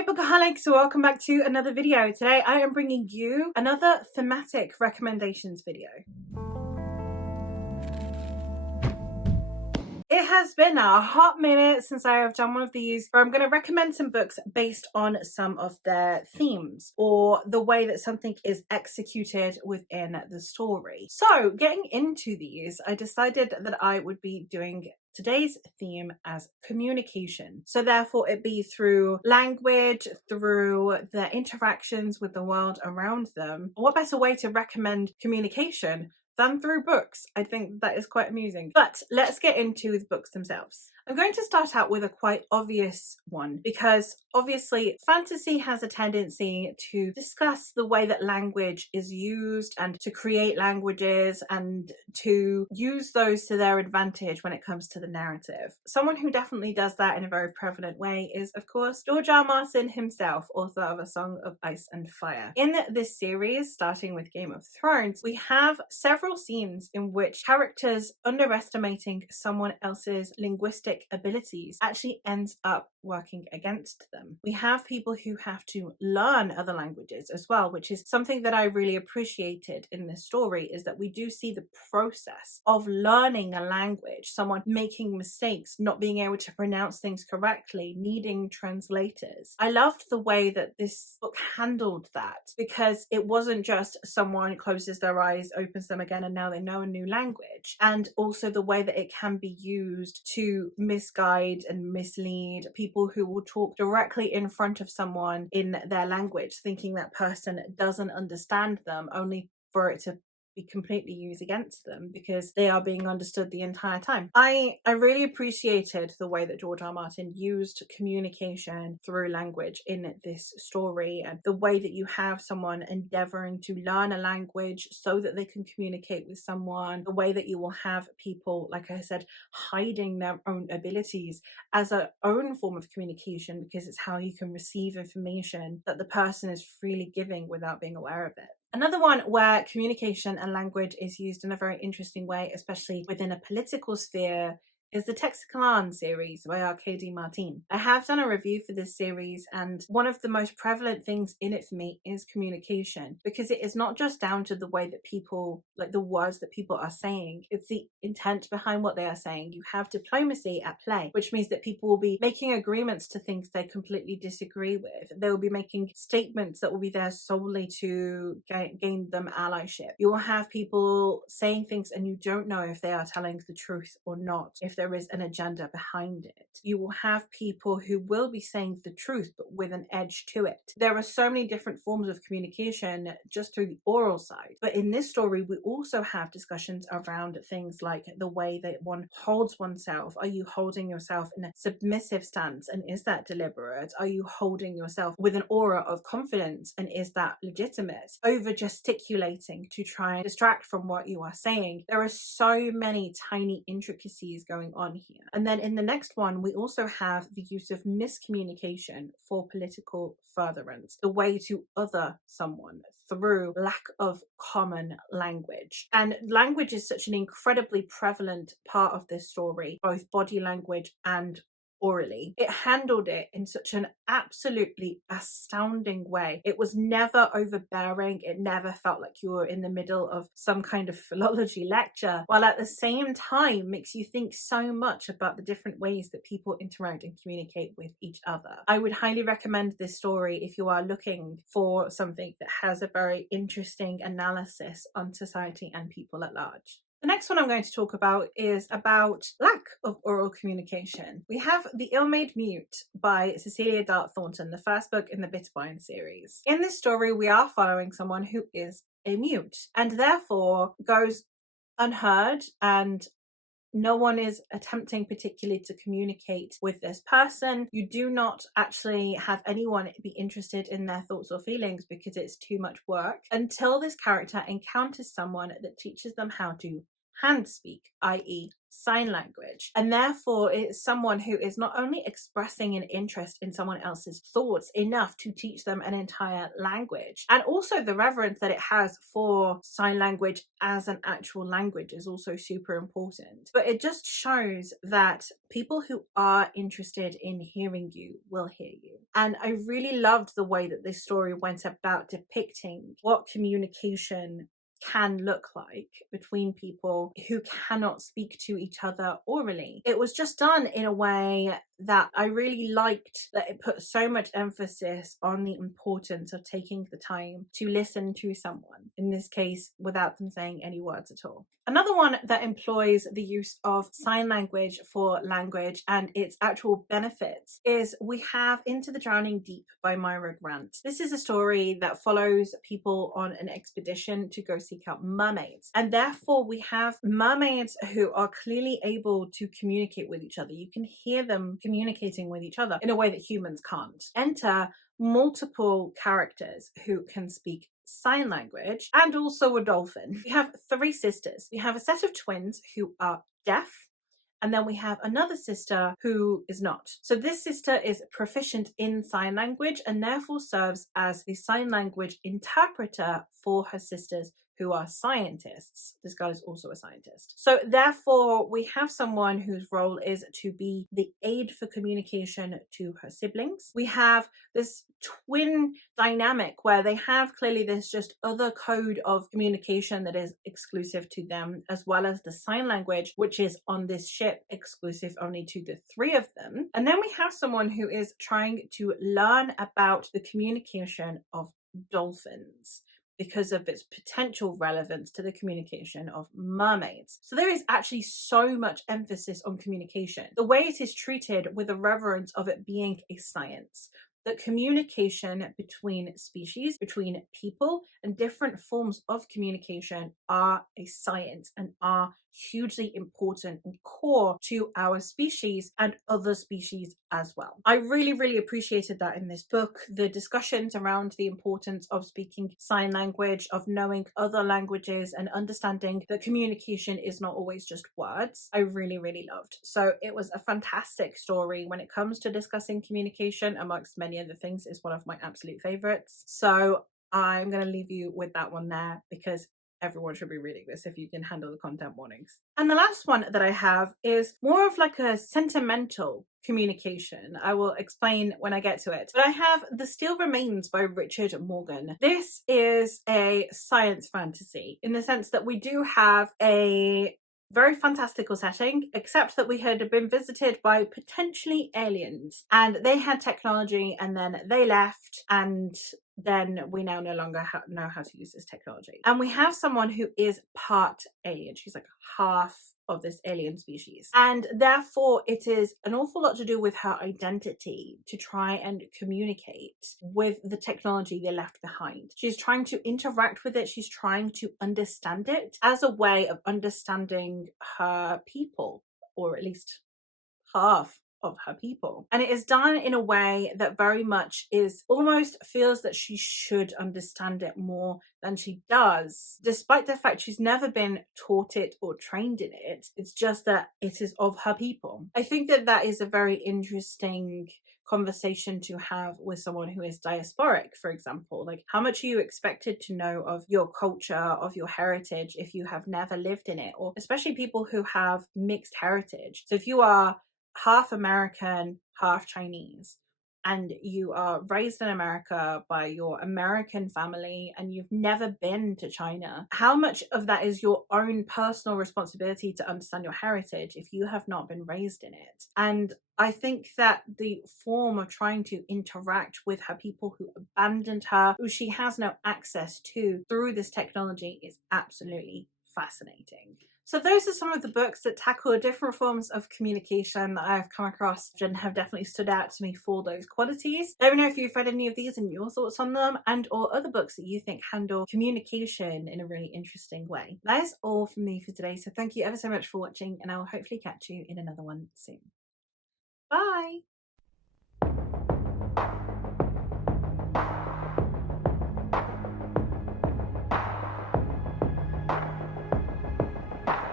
Hey Bookaholics, welcome back to another video. Today I am bringing you another thematic recommendations video. It has been a hot minute since I have done one of these where I'm going to recommend some books based on some of their themes or the way that something is executed within the story. So getting into these, I decided that I would be doing today's theme as communication. So therefore it be through language, through their interactions with the world around them. What better way to recommend communication than through books? I think that is quite amusing. But let's get into the books themselves. I'm going to start out with a quite obvious one because obviously fantasy has a tendency to discuss the way that language is used and to create languages and to use those to their advantage when it comes to the narrative. Someone who definitely does that in a very prevalent way is, of course, George R. R. Martin himself, author of A Song of Ice and Fire. In this series, starting with Game of Thrones, we have several scenes in which characters underestimating someone else's linguistic abilities actually ends up working against them. We have people who have to learn other languages as well, which is something that I really appreciated in this story, is that we do see the process of learning a language, someone making mistakes, not being able to pronounce things correctly, needing translators. I loved the way that this book handled that, because it wasn't just someone closes their eyes, opens them again, and now they know a new language, and also the way that it can be used to misguide and mislead people who will talk directly in front of someone in their language, thinking that person doesn't understand them, only for it to be completely used against them because they are being understood the entire time. I really appreciated the way that George R. R. Martin used communication through language in this story, and the way that you have someone endeavoring to learn a language so that they can communicate with someone, the way that you will have people, like I said, hiding their own abilities as a own form of communication, because it's how you can receive information that the person is freely giving without being aware of it. Another one where communication and language is used in a very interesting way, especially within a political sphere, is the Teixicalaan series by R.K.D. Martin. I have done a review for this series, and one of the most prevalent things in it for me is communication, because it is not just down to the way that people, like the words that people are saying, it's the intent behind what they are saying. You have diplomacy at play, which means that people will be making agreements to things they completely disagree with. They will be making statements that will be there solely to gain them allyship. You will have people saying things and you don't know if they are telling the truth or not, if there is an agenda behind it. You will have people who will be saying the truth but with an edge to it. There are so many different forms of communication just through the oral side, but in this story we also have discussions around things like the way that one holds oneself. Are you holding yourself in a submissive stance, and is that deliberate? Are you holding yourself with an aura of confidence, and is that legitimate? Over gesticulating to try and distract from what you are saying. There are so many tiny intricacies going on here. And then in the next one, we also have the use of miscommunication for political furtherance, the way to other someone through lack of common language. And language is such an incredibly prevalent part of this story, both body language and orally. It handled it in such an absolutely astounding way. It was never overbearing. It never felt like you were in the middle of some kind of philology lecture, while at the same time makes you think so much about the different ways that people interact and communicate with each other. I would highly recommend this story if you are looking for something that has a very interesting analysis on society and people at large. The next one I'm going to talk about is about lack of oral communication. We have The Ill-Made Mute by Cecilia Dart Thornton, the first book in the Bitterbynde series. In this story, we are following someone who is a mute and therefore goes unheard, and no one is attempting particularly to communicate with this person. You do not actually have anyone be interested in their thoughts or feelings because it's too much work, until this character encounters someone that teaches them how to hand speak, i.e. sign language, and therefore it's someone who is not only expressing an interest in someone else's thoughts enough to teach them an entire language, and also the reverence that it has for sign language as an actual language is also super important. But it just shows that people who are interested in hearing you will hear you. And I really loved the way that this story went about depicting what communication can look like between people who cannot speak to each other orally. It was just done in a way that I really liked, that it put so much emphasis on the importance of taking the time to listen to someone, in this case without them saying any words at all. Another one that employs the use of sign language for language and its actual benefits is we have Into the Drowning Deep by Myra Grant. This is a story that follows people on an expedition to go seek out mermaids, and therefore we have mermaids who are clearly able to communicate with each other. You can hear them communicating with each other in a way that humans can't. Enter multiple characters who can speak sign language and also a dolphin. We have 3 sisters. We have a set of twins who are deaf, and then we have another sister who is not. So this sister is proficient in sign language and therefore serves as the sign language interpreter for her sisters who are scientists. This girl is also a scientist. So therefore, we have someone whose role is to be the aid for communication to her siblings. We have this twin dynamic where they have clearly this just other code of communication that is exclusive to them, as well as the sign language, which is on this ship exclusive only to the 3 of them. And then we have someone who is trying to learn about the communication of dolphins, because of its potential relevance to the communication of mermaids. So there is actually so much emphasis on communication. The way it is treated with a reverence of it being a science, that communication between species, between people, and different forms of communication are a science and are hugely important and core to our species and other species as well. I really, really appreciated that in this book. The discussions around the importance of speaking sign language, of knowing other languages, and understanding that communication is not always just words, I really, really loved. So it was a fantastic story. When it comes to discussing communication, amongst many other things, is one of my absolute favorites. So I'm going to leave you with that one there, because everyone should be reading this if you can handle the content warnings. And the last one that I have is more of like a sentimental communication. I will explain when I get to it. But I have The Steel Remains by Richard Morgan. This is a science fantasy in the sense that we do have a very fantastical setting, except that we had been visited by potentially aliens, and they had technology and then they left, and then we now no longer know how to use this technology. And we have someone who is part alien. She's like half of this alien species. And therefore, it is an awful lot to do with her identity to try and communicate with the technology they left behind. She's trying to interact with it. She's trying to understand it as a way of understanding her people, or at least half of her people. And it is done in a way that very much is almost feels that she should understand it more than she does, despite the fact she's never been taught it or trained in it. It's just that it is of her people. I think that that is a very interesting conversation to have with someone who is diasporic, for example. Like, how much are you expected to know of your culture, of your heritage, if you have never lived in it? Or especially people who have mixed heritage. So if you are half American, half Chinese, and you are raised in America by your American family and you've never been to China, how much of that is your own personal responsibility to understand your heritage if you have not been raised in it? And I think that the form of trying to interact with her people who abandoned her, who she has no access to through this technology, is absolutely fascinating. So those are some of the books that tackle different forms of communication that I've come across and have definitely stood out to me for those qualities. Let me know if you've read any of these and your thoughts on them, and or other books that you think handle communication in a really interesting way. That is all from me for today. So thank you ever so much for watching, and I will hopefully catch you in another one soon. Bye!